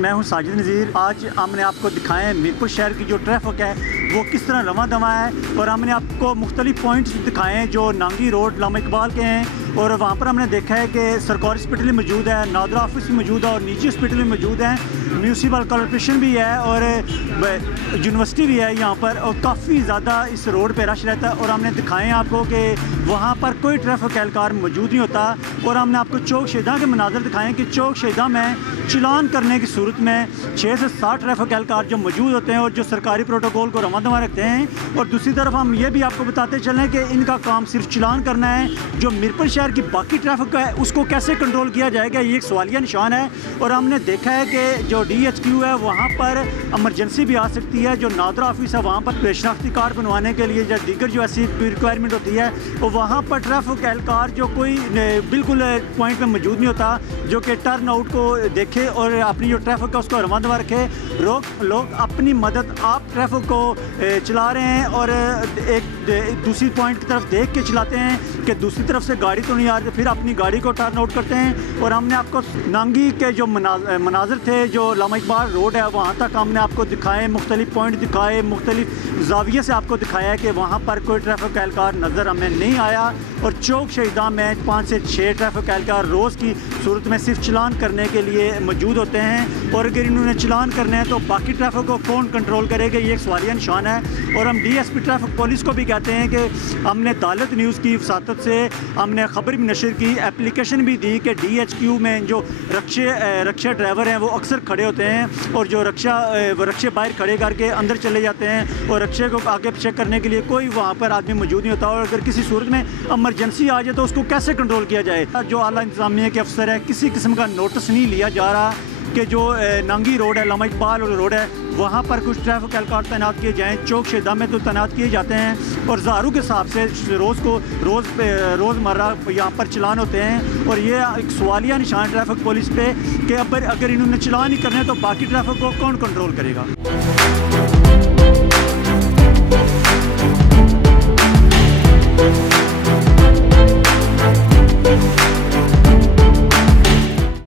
मैं हूं साजिद नज़ीर। आज हमने आपको दिखाए हैं मीरपुर शहर की जो ट्रैफिक है वो किस तरह रवां दवा है, और हमने आपको मुख्तलिफ पॉइंट्स दिखाए हैं जो नांगी रोड लामा इकबाल के हैं, और वहाँ पर हमने देखा है कि सरकारी हॉस्पिटल मौजूद है, नादरा ऑफिस भी मौजूद है और निजी हॉस्पिटल भी मौजूद हैं, म्यूनसिपल कॉरपोरेशन भी है और यूनिवर्सिटी भी है यहाँ पर, और काफ़ी ज़्यादा इस रोड पर रश रहता है। और हमने दिखाए हैं आपको कि वहाँ पर कोई ट्रैफिक एहलकार मौजूद नहीं होता, और हमने आपको चौक शहीदा के मनाजर दिखाएँ कि चौक शहीदा में चलान करने की सूरत में 6 से 7 ट्रैफिक एहलकार जो मौजूद होते हैं और जो सरकारी प्रोटोकॉल को रवां दवा रखते हैं। और दूसरी तरफ हम ये भी आपको बताते चलें कि इनका काम सिर्फ चलान करना है, जो मीरपुर शहर की बाकी ट्रैफिक है उसको कैसे कंट्रोल किया जाएगा, ये एक सवालिया निशान है। और हमने देखा है कि जो DHQ है वहाँ पर एमरजेंसी भी आ सकती है, जो नादरा ऑफिस है वहाँ पर शनाख्ती कार्ड बनवाने के लिए या दीगर जो ऐसी रिक्वायरमेंट होती है, और वहाँ पर ट्रैफिक एहलकार जो कोई बिल्कुल पॉइंट में मौजूद नहीं होता, जो कि टर्न आउट को देखे और अपनी जो ट्रैफिक है उसको रवां दवा रखे। लोग अपनी मदद आप ट्रैफिक को चला रहे हैं और एक दूसरी पॉइंट की तरफ देख के चलाते हैं कि दूसरी तरफ से गाड़ी तो नहीं आ रही, फिर अपनी गाड़ी को टर्न आउट करते हैं। और हमने आपको नांगी के जो मनाजर थे, जो लामा इकबाल रोड है वहाँ तक हमने आपको दिखाए, मुख्तलिफ पॉइंट दिखाए, मुख्तलिफ जाविये से आपको दिखाया कि वहाँ पर कोई ट्रैफिक एहलकार नज़र हमें नहीं आया। और चौक शहीदा में 5 से 6 ट्रैफिक एहलकार रोज़ की सूरत में सिर्फ चलान करने के लिए मौजूद होते हैं, और अगर इन्होंने चलान करने हैं तो बाकी ट्रैफिक को कौन कंट्रोल करेगा, ये एक सवालिया निशान है। और हम DSP ट्रैफिक पुलिस को भी कहते हैं कि हमने अदालत न्यूज़ की वसातत से हमने ख़बर भी नशर की, एप्लीकेशन भी दी कि DHQ में जो रक्षा ड्राइवर हैं वो अक्सर खड़े होते हैं, और जो रक्षे बाहर खड़े करके अंदर चले जाते हैं, और रक्षे को आगे पीछे करने के लिए कोई वहाँ पर आदमी मौजूद नहीं होता। और अगर किसी सूरत में इमरजेंसी आ जाए तो उसको कैसे कंट्रोल किया जाए। जो आला इंतजामिया के अफसर है, किसी किस्म का नोटिस नहीं लिया जा रहा कि जो नांगी रोड है, लामा इकबाल रोड है, वहाँ पर कुछ ट्रैफिक एहलकार तैनात किए जाएँ। चौक शहीदा में तो तैनात किए जाते हैं, और ज़ारू के हिसाब से रोज़मर्रा यहाँ पर चलान होते हैं। और ये एक सवालिया निशान ट्रैफिक पुलिस पे कि अगर इन्होंने चलान नहीं करने तो बाकी ट्रैफिक को कौन कंट्रोल करेगा।